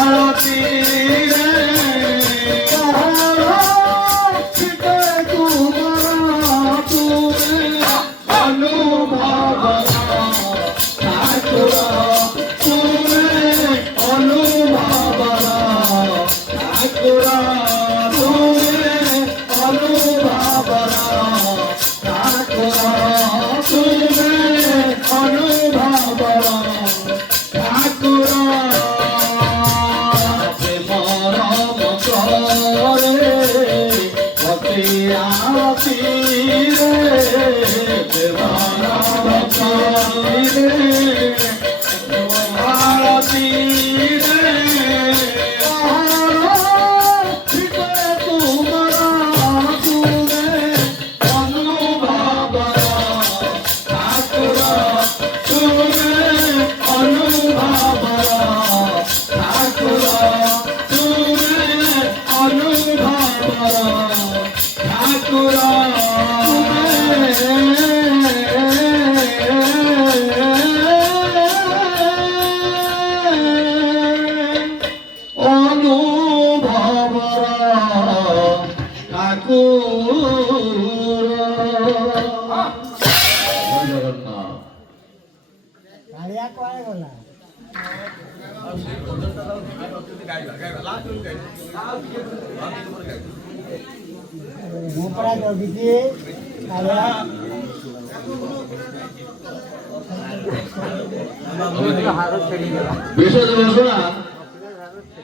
आरती रे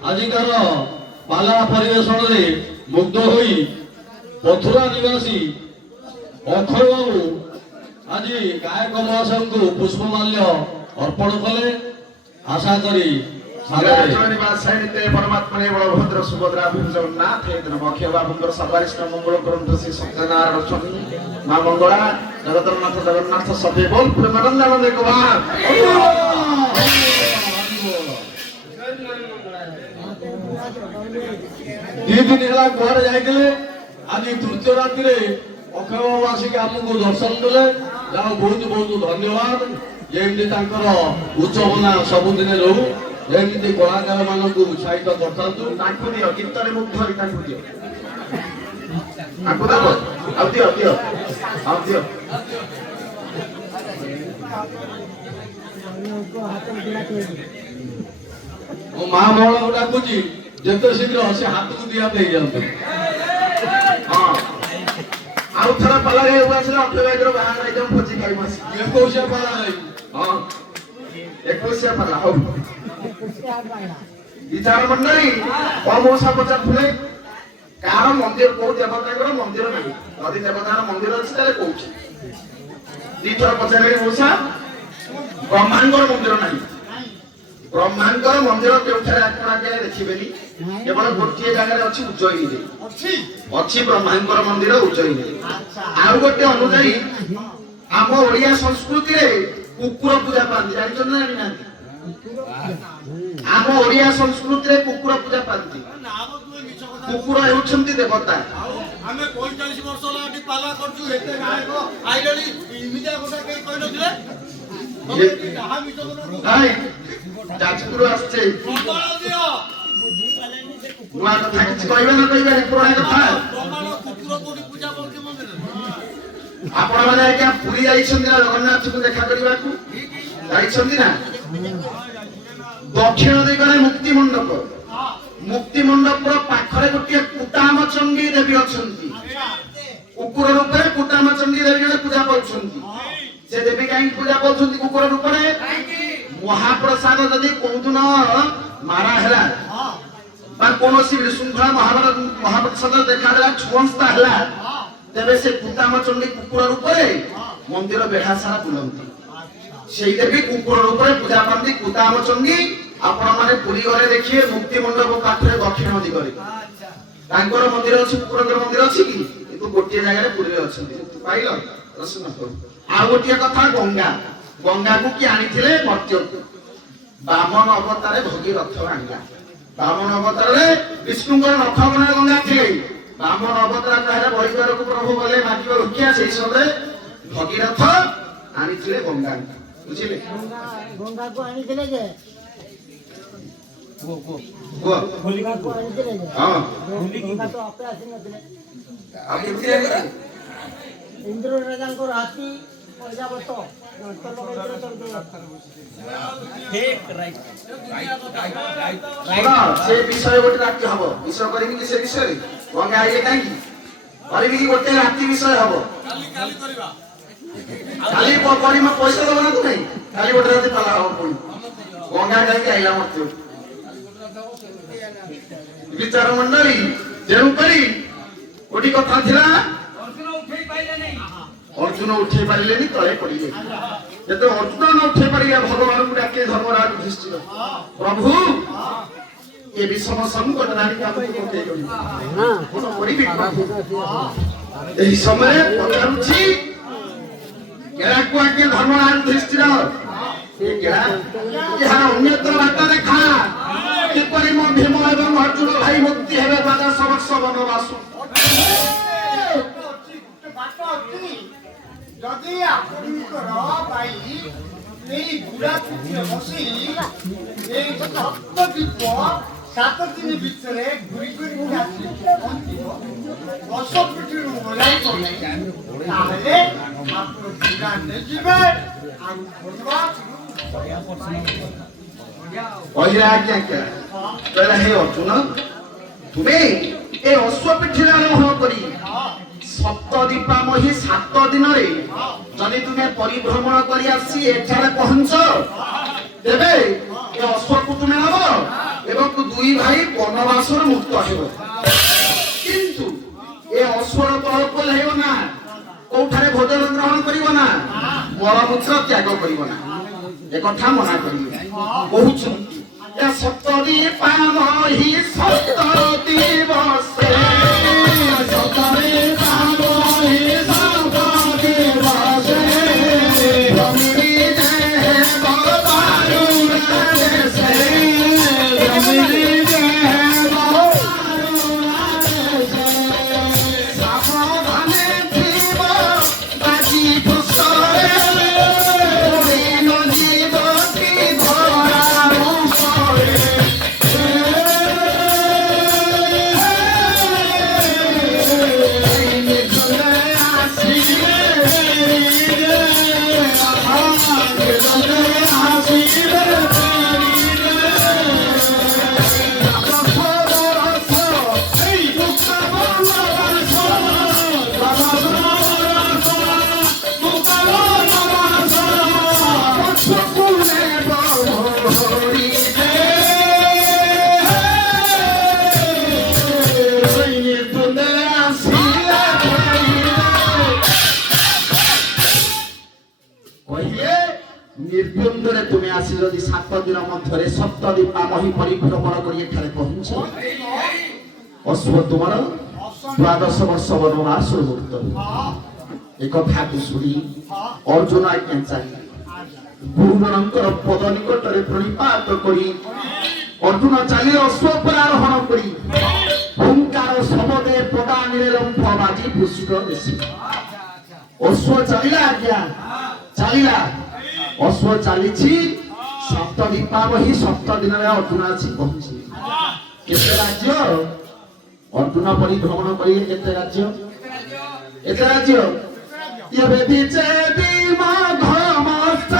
आजिकार पाला परिवेशन मुग्ध हो मथुरा निवासी अक्षय बाबू आज गायक महाशय को पुष्पमाल्य अर्पण कले आशा करी परमात्मा बलभद्र सुभद्रा जगन्नाथ अक्षय बाबू सर्वारिष्ट मंगल करंतु श्री सत्यनारायण स्वामी मां मंगला जगतनाथ जगन्नाथ सभी बोल प्रेमानंद दिन है गुहार जाइए आज तृतीय राति अक्षय बाबू आसिक आमको दर्शन देले बहुत बहुत धन्यवाद जमी उच्चमना सबुदिन रहू जमी कलाकार मानक उत्साहित करता दियो गीत मुग्ध दियो माँ बड़ डाकुची जिते शीघ्र से हाथ को दिया दे जाते आउ थरा पाला रे उआसला अक्षय बाहर एकदम भोजी खाई मास 21 पाला रे हां 21 पाला हो विचार मंडली अमोसा पचार फुले कार मंदिर को देवता मंदिर नहीं नदी देवतार मंदिर अच्छी ताले कहूँ दीथर पचारे मोसा ब्रह्मांडर मंदिर नहीं ब्रह्मांडर मंदिर केउठारे आपना के देखिबेनी केवल गोटे जगह रे अछि उज्जयिनी रे अछि ब्रह्मांडर मंदिर उज्जयिनी आउ गोटे अनुଯାयी आम ओडिया संस्कृति रे कुकुर पूजा पांती जानिछन ना जानि आम ओडिया संस्कृति रे कुकुर पूजा पांती कुकुर हेउछंती देवता हमें 45 वर्ष लाठी पाला करछु एते गायक आइडली इमिडिया गोटा के कहि नथिले कहा मिटो नाही जाजपुर आछे नुआ कथा किछ कहबे ना कहबे पुराना कथा प्रमाण कुकुर कोडी पूजा करके मंदिर आपण माने क्या पुरी जाइछंती ना जगन्नाथ को देखा करबा को जाइछंती ना दक्षिण दिगरे मुक्ति मंडप पाखरे गोटे कुटाम चंडी देवी अछंती कुकुर रूप में कुटाम चंडी देवी जने पूजा करछंती से देवी काई पूजा करछंती कुकुर रूप में महाप्रसाद जदि कोदिन मारा हला बा कोनोसी विशृंखला महाप्रसाद देखा देला छुअंस्ता हला तेबे से कुटाम चंडी कुकुर रूप में मंदिर बेढ़ा सारा बुलंती सेई देवी कुकुर रूप में पूजा करती कुटाम चंडी आपण माने पुरी गले देखिए मुक्ति मंडप पाखरे दक्षिण दिगरे तांकर मंदिर अछि कुकुरकर मंदिर अछि कि किंतु गोटिए जगह रे पुरी अछंती पाइलो प्रश्न करू आ गोटिए कथा गंगा को कि आनिथिले मर्त्य बामन अवतारे भगीरथ आनिला बामन अवतार रे विष्णुकर नख बना गंगा थिले बामन अवतार कहले बलिदार को प्रभु गले माटिबा रुकिया सेई सबरे भगीरथ आनिथिले गंगा बुझिले गंगा को आनिथिले जे କୁହ ହୋଲିକାକୁ ଆଣିଥିଲେ ଯେ ହଁ ହୋଲିକା ତ ଆପେ ଆସିନଥିଲେ ଆଉ କେମିତି କର ଇନ୍ଦ୍ର ରାଜାଙ୍କର ହାତୀ ପଇସାବତ ଯନ୍ତ୍ର ଲଗାଇଥିଲେ ଚଳିତ ସେ ବିଷୟ ଗୋଟେ ରାତି ହବ ବିଷୟ କରିବି କି ସେ ବିଷୟରେ ଗଙ୍ଗା ଆଇଲେ କାହିଁକି କରିବି କି ଗୋଟେ ରାତି ବିଷୟ ହବ କାଲି କରିବା କାଲି କରିମ ପଇସା ଦବ ନା ତୁ ନାଇଁ କାଲି ଗୋଟେ ରାତି ପାଲା ହବ ପୁଣି ଗଙ୍ଗା କାହିଁକି ଆଇଲା ମତେ ବିଚାର ମଣ୍ଡଳୀ ତେଣୁ କରି ଗୋଟି କଥା ଥିଲା ଅର୍ଜୁନ ଉଠେଇ ପାରିଲେନି ତଳେ ପଡିଲେ ଯେତେ ଅର୍ଜୁନ ନ ଉଠେଇ ପାରିଲେ ଭଗବାନଙ୍କୁ ଡାକେ ଧର୍ମରାଜ ଯୁଧିଷ୍ଠିର ପ୍ରଭୁ ଏ ବିଷମ ସଂକଟରେ ଆଣିକି ଆମକୁ ପକେଇଗଲି କଣ କରିବି ପ୍ରଭୁ ଏହି ସମୟରେ ପଚାରୁଛି କେଳାକୁ ଆଜ୍ଞା ଧର୍ମରାଜ ଯୁଧିଷ୍ଠିର ଏହାର ଅନ୍ୟତ୍ର ବାଟ ଦେଖା କିପରି ମୋ ଭୀମ ଏବଂ ଅର୍ଜୁନ ଭାଇ ମୁକ୍ତି ହେବେ ଦ୍ୱାଦଶ ବର୍ଷ ବନବାସ ଯଦି ଆପଣଙ୍କର ଭାଇ এই বুড়া পুত্রে বসি এই সপ্তদ্বীপ 7 দিন ভিতরে ঘুরি ঘুরি আসি দশ ফুটির ওলাই করে তাহলে মাত্র বুড়া নেଯିବେ ଆଉ ବଢିବା କହିଲା ଆଜ୍ଞା କହିଲା ହେ ଅର୍ଜୁନ ତୁମେ ଏ ଅଶ୍ୱ ପିଠିରେ ଆରୋହଣ କରି ସପ୍ତଦୀପାମହୀ 7 ଦିନରେ ଯଦି ତୁମେ ପରିଭ୍ରମଣ କରି ଆସି ଏଠାରେ ପହଞ୍ଚ ତେବେ ଏ ଅଶ୍ୱକୁ ତୁମେ ନେବ ଏବଂ 2 ଭାଇ ବନବାସରୁ ମୁକ୍ତ ହେବ କିନ୍ତୁ ଏ ଅଶ୍ୱର ତଳକୁ ହେବ ନା କୋଉଠାରେ ଭୋଜନ ଗ୍ରହଣ କରିବ ନା ମଳମୂତ୍ର ତ୍ୟାଗ କରିବ ନା ଏ କଥା ମନା କରିବେ କହୁଛନ୍ତି ଏ ସପ୍ତଦୀପାମହୀ 7 ଦିବସେ ନିର୍ଦ୍ୱନ୍ଦ୍ୱରେ ତୁମେ ଆସି ଯଦି 7 ଦିନ ମଧ୍ୟରେ ସପ୍ତଦୀପାମହୀ ପରିଭ୍ରମଣ କରି ଏଠାରେ ପହଞ୍ଚ ଅଶ୍ୱ ତୁମର 12 ବର୍ଷ ବନବାସରୁ ମୁକ୍ତ ଏ କଥାକୁ ଶୁଣି ଅର୍ଜୁନ ଆଜ୍ଞା ଚାଲିଲେ ଗୁରୁମାନଙ୍କର ପଦ ନିକଟରେ ପ୍ରଣିପାତ କରି ଅର୍ଜୁନ ଚାଲିଲେ ଅଶ୍ୱ ଉପରେ ଆରୋହଣ କରି ଓଙ୍କାର ଶବଦେ ପଦାନିରେ ଲମ୍ଫ ବାଜି ପୁଷ୍ପ ଦେଶୀ ଅଶ୍ୱ ଚାଲିଲା ଆଜ୍ଞା ଚାଲିଲା ଅଶ୍ୱ ଚାଲିଛି ସପ୍ତଦୀପାମହୀ 7 ଦିନରେ ଅର୍ଜୁନ ଆସି ପହଞ୍ଚି କେତେ ରାଜ୍ୟ ଅର୍ଜୁନ ପରିଭ୍ରମଣ କରିଲେ କେତେ ରାଜ୍ୟ ଏବେ ବିଜେପି ମାଘମସ୍ତ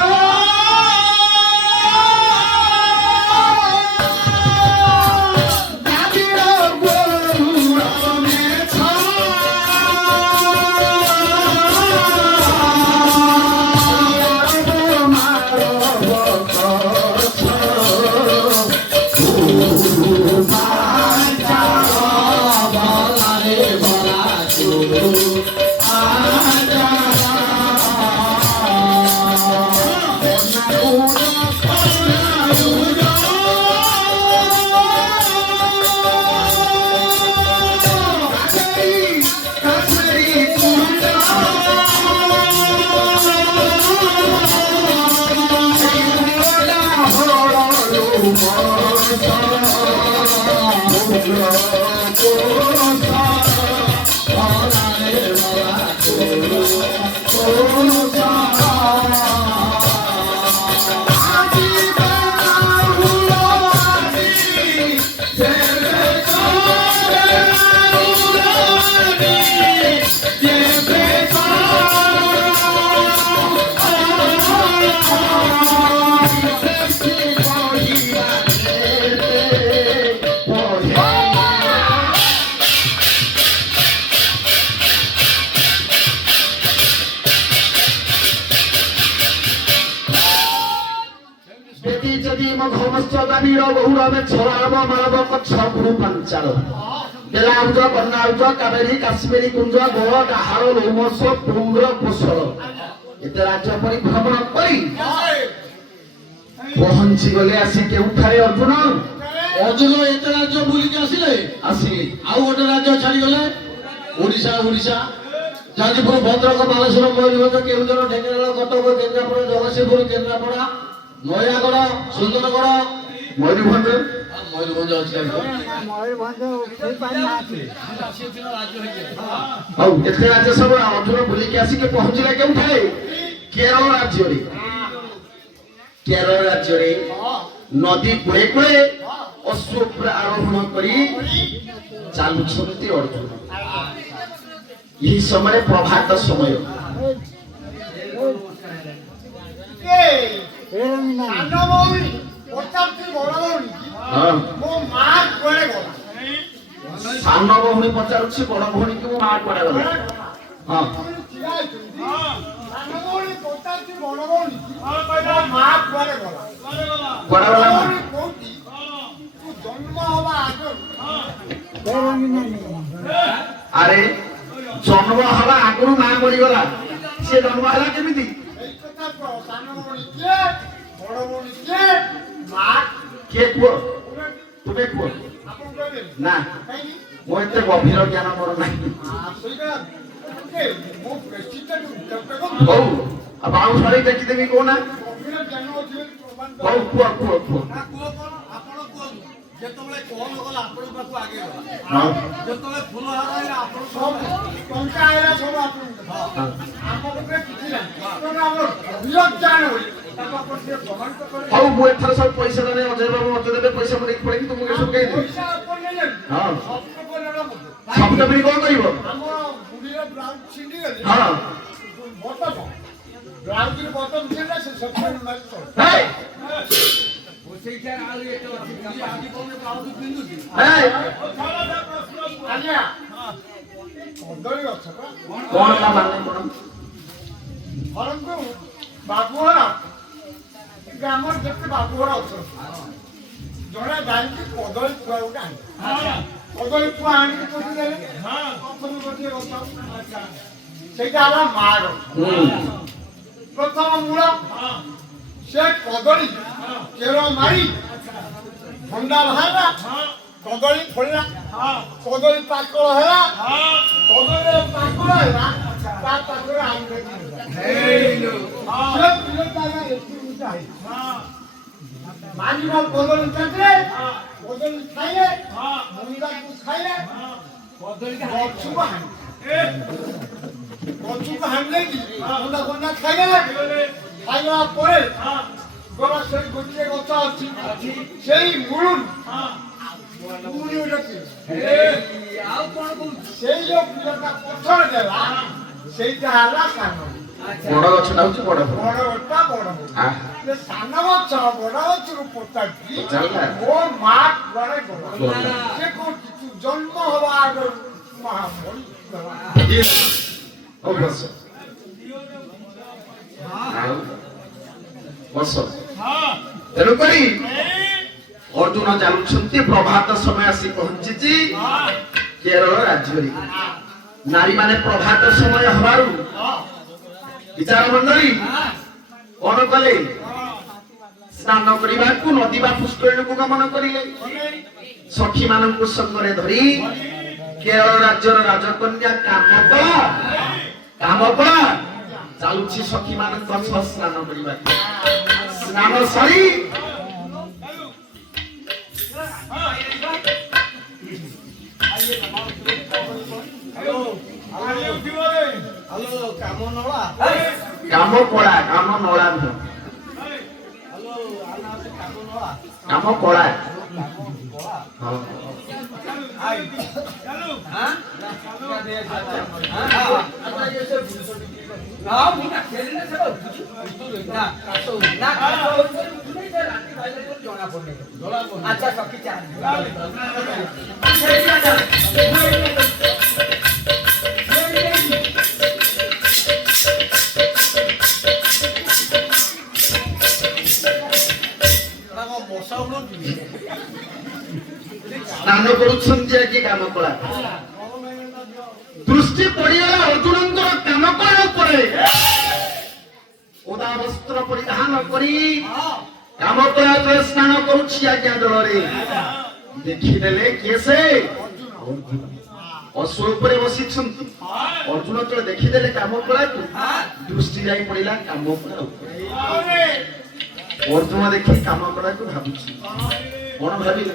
ମାଳବ ମାଳବ କଚ୍ଛ ଗୁରୁ ପାଞ୍ଚାଳ ବେଲାଉଜ ବନ୍ନାଉଜ କାବେରୀ କାଶ୍ମୀରୀ କୁଞ୍ଜ ଗୋଳ ଡାହାଳ ଲୌମସ ପୁଙ୍ଗ କୋଶଳ ଏତେ ରାଜ୍ୟ ପରିଭ୍ରମଣ କରି ପହଞ୍ଚି ଗଲେ ଆସି କେଉଁଠାରେ ଅର୍ଜୁନ ଅର୍ଜୁନ ଏତେ ରାଜ୍ୟ ବୁଲିକି ଆସିଲେ ଆସିଲେ ଆଉ ଗୋଟେ ରାଜ୍ୟ ଛାଡିଗଲେ ଓଡ଼ିଶା ଯାଜପୁର ଭଦ୍ରକ ବାଲେଶ୍ୱର ମୟୂରଭଞ୍ଜ କେଉଁଝର ଢେଙ୍କାନାଳ କଟକ କେନ୍ଦ୍ରାପଡ଼ା ଜଗତସିଂହପୁର କେନ୍ଦ୍ରାପଡ଼ା ନୟାଗଡ଼ ସୁନ୍ଦରଗଡ଼ ମୟୂରଭଞ୍ଜ ମୟୂରଭଞ୍ଜ ଅଛି ମୟୂରଭଞ୍ଜ ହେଇପାରିନାହାନ୍ତି ହଉ ଏତେ ରାଜ୍ୟ ସବୁ ଅର୍ଜୁନ ବୁଲିକି ଆସିକି ପହଞ୍ଚିଲେ କେଉଁଠାରେ କେରଳ ରାଜ୍ୟରେ କେରଳ ରାଜ୍ୟରେ ନଦୀ କୂଳେ କୂଳେ ଅଶ୍ଵ ଉପରେ ଆରୋହଣ କରି ଚାଲୁଛନ୍ତି ଅର୍ଜୁନ ଏହି ସମୟରେ ପ୍ରଭାତ ସମୟ ସାନ ଭଉଣୀ ପଚାରୁଛି ବଡ଼ ଭଉଣୀ ହଁ ମୋ ମା କୁଆଡ଼େ ଗଲା ସାନ ଭଉଣୀ ପଚାରୁଛି ବଡ ଭଉଣୀକି ମୋ ମା କୁଆଡେ ଗଲା ହଁ ଛିଡ଼ା ହେଇଛନ୍ତି ସାନ ଭଉଣୀ ପଚାରୁଛି ବଡ଼ ଭଉଣୀ ମୋ ମା କୁଆଡ଼େ ଗଲା କୁଆଡେ ଗଲା ମା? ଭଉଣୀ କହୁଛି ତୁ ଜନ୍ମ ହବା ଆଗରୁ ଆରେ ଜନ୍ମ ହବା ଆଗରୁ ମା ମରିଗଲା ସେ ଜନ୍ମ ହେଲା କେମିତି ଏଇ କଥା କହ ସାନ ଭଉଣୀ କିଏ ବଡ଼ ଭଉଣୀ କିଏ ମା କିଏ କୁହ ତୁମେ କୁହ ଆପଣ କହିବେ ନା କାହିଁକି ମୁଁ ଏତେ ଗଭୀର ଜ୍ଞାନ ମୋର ନାହିଁ ସେଇଟା ମୋ ପ୍ରେସିଡେଣ୍ଟ ହଉ ଆଉ ବାଉଁଶରେ ଦେଖିଦେବି କହୁନା ଗଭୀର ଜ୍ଞାନ ଅଛି ବୋଲି ପ୍ରମାଣ ହଉ କୁହ କୁହ କୁହ ନା କୁହ କଣ ଆପଣ କୁହନ୍ତୁ ଯେତେବେଳେ କଣ ଗଲା ଆପଣଙ୍କ ପାଖକୁ ଆଗେ ଗଲା ହଁ ଯେତେବେଳେ ଫୁଲ ହାର ହେଲା ଆପଣ ସବୁ ଟଙ୍କା ଆଇଲା ସବୁ ଆପଣଙ୍କୁ ହଁ ଆମ ପାଖରେ କିଛି ନାହିଁ ତେଣୁ ଆମର ଗଭୀର ଜ୍ଞାନ ବୋଲି ତାକୁ ଆପଣ ଟିକେ ପ୍ରମାଣ ତ କରିବେ ହଉ ମୁଁ ଏଥର ସବୁ ପଇସା ଦେଲେ ଅଜୟ ବାବୁ ମତେ ଦେବେ ପଇସା ମୁଁ ଦେଇକି ପଳେଇବି ତୁମକୁ ଏସବୁ କହିଦେବି ପଇସା ଆପଣ ନେଲେ ହଁ ସବୁ କରିଦେଲା ମୋତେ ସବୁ ତ କଣ କରିବ ଆମ ବୁଢ଼ୀର ବ୍ଲାଉଜ ଛିଣ୍ଡିଗଲେ ହଁ ବଟମ ବ୍ଲାଉଜରେ ବଟମ ଛିଣ୍ଡିଲେ ସେ ସବୁ ମାରି ଚଳେ ହେଇ ହେଇ ଆଜ୍ଞା କଦଳୀ ଗଛ ବା କଣ ତା ମାନେ କଣ ବରଂକୁ ବାବୁଘର ଗ୍ରାମର ଯେତେ ବାବୁଘର ଅଛନ୍ତି ଜଣେ ଯାଇକି କଦଳୀ ଛୁଆ ଗୋଟେ ଆଣିଲେ କଦଳୀ ଛୁଆ ଆଣିକି ପୋତିଦେଲେ ପ୍ରଥମ ଗୋଟିଏ ଗଛ ସେଇଟା ହେଲା ମା ଗଛ ପ୍ରଥମ ମୂଳ ସେ କଦଳୀ ଚେର ମାରି ଭଣ୍ଡା ବାହାରିଲା କଦଳୀ ଫଳିଲା କଦଳୀ ପାକଳ ହେଲା କଦଳୀରେ ପାକଳ ହେଲା ତା ପାଖରେ ଆଣିଲେ ମାଲିକ କଦଳୀ ଚାଖିଲେ କଦଳୀ ଖାଇଲେ ମୁଣ୍ଡାକୁ ଖାଇଲେ ଗଛକୁ ହାଣିଲେ ଗଛକୁ ହାଣିଲେ କି ମୁଣ୍ଡା ଫଣ୍ଡା ଖାଇଲେ ଖାଇବା ପରେ ଗଲା ସେଇ ଗୋଟିଏ ଗଛ ଅଛି ସେଇ ମୂଳରୁ ପୁଣି ଗୋଟେ ସେଇ ଯୋଉ ପିଲାଟା ପଛରେ ଦେଲା ସେଇଟା ହେଲା ସାନ ବଡ ଗଛଟା ହଉଛି ବଡ ଭଉଣୀ ବଡ ଗଛଟା ବଡ ଭଉଣୀ ଆଃ, ସେ ସାନ ଗଛ ବଡ ଗଛରୁ ପଚାରୁଛି ପଚାରିଲା? ମୋ ମା କୁଆଡେ ଗଲା ଗଲା। ସେ କହୁଛି ତୁ ଜନ୍ମ ହବା ଆଗରୁ ମା ମରିଗଲା ହଉ ବସ ଆଉ ବସ ତେଣୁକରି ଅର୍ଜୁନ ଚାଲୁଛନ୍ତି ପ୍ରଭାତ ସମୟ ଆସି ପହଞ୍ଚିଛି କେରଳ ରାଜ୍ୟରେ ନାରୀମାନେ ପ୍ରଭାତ ସମୟ ହବାରୁ ବିଚାର ମଣ୍ଡଳୀ କଣ କଲେ ସ୍ନାନ କରିବାକୁ ନଦୀ ବା ପୁଷ୍କରିଣୀକୁ ଗମନ କରିଲେ ସଖୀ ମାନଙ୍କୁ ସଙ୍ଗରେ ଧରି କେରଳ ରାଜ୍ୟର ରାଜକନ୍ୟା କାମକଳା ଚାଲୁଛି ସଖୀ ମାନଙ୍କ ସହ ସ୍ନାନ କରିବାକୁ ସ୍ନାନ ସରି ହ୍ୟାଲୋ କାମ ନଳା କାମ କଳା କାମ ନଳା ନୁହଁ କାମ ନଳା କାମ କଳା ହଁ আচ্ছা সখী চা ମଶା ଉଡୁଛି ସ୍ନାନ କରୁଛନ୍ତି ଆଜି କାମ କଳା ଦୃଷ୍ଟି ପଡିଗଲା ଅର୍ଜୁନଙ୍କର କାମ କଳା ଉପରେ ଓଦା ବସ୍ତ୍ର ପରିଧାନ କରି କାମ କଳା ସ୍ନାନ କରୁଛି ଆଜ୍ଞା ଜଳରେ ଦେଖିଦେଲେ କିଏ ସେ ଅଶ୍ଵ ଉପରେ ବସିଛନ୍ତି ଅର୍ଜୁନ ଯେତେବେଳେ ଦେଖିଦେଲେ କାମ କଳାକୁ ଦୃଷ୍ଟି ଯାଇ ପଡିଲା କାମ କଳା ଉପରେ ଅର୍ଜୁନ ଦେଖି କାମ କଳାକୁ ଭାବୁଛି କଣ ଭାବିଲେ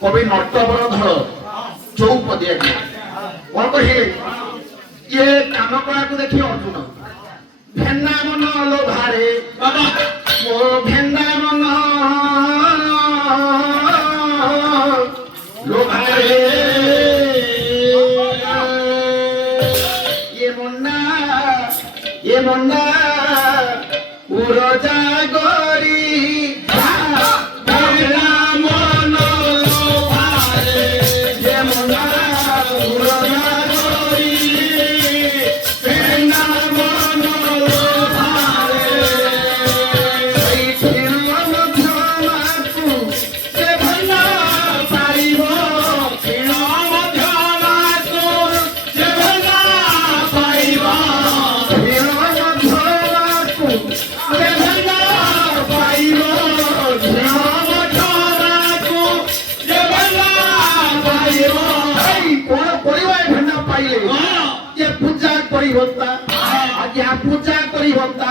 କବି ନଟବରଧର ଚୌପଦୀ ଆଜ୍ଞା କଣ କହିଲେ ଇଏ କାମ କଳାକୁ ଦେଖି ଅର୍ଜୁନ ଭେନ୍ନା ମନ ଲୋଭାରେ ମୋ ଭେନ୍ନା ମନ লোভারে এ মন্না উড়জা গরি মন লোভারে এ মন্না উড়জা গরি ভেন্না মন লোভারে এই ফিরল মধ্যমাকু সে ভেন্না পাইব ফিরল মধ্যমাকু সে ভেন্না পাইব ফিরল মধ্যমাকু সে ভেন্না পাইব ফিরল মধ্যমাকু সে ভেন্না পাইব এই কোন পরিবার ভেন্না পাইলে যে পূজা করি হতা আজ্ঞা পূজা করি হতা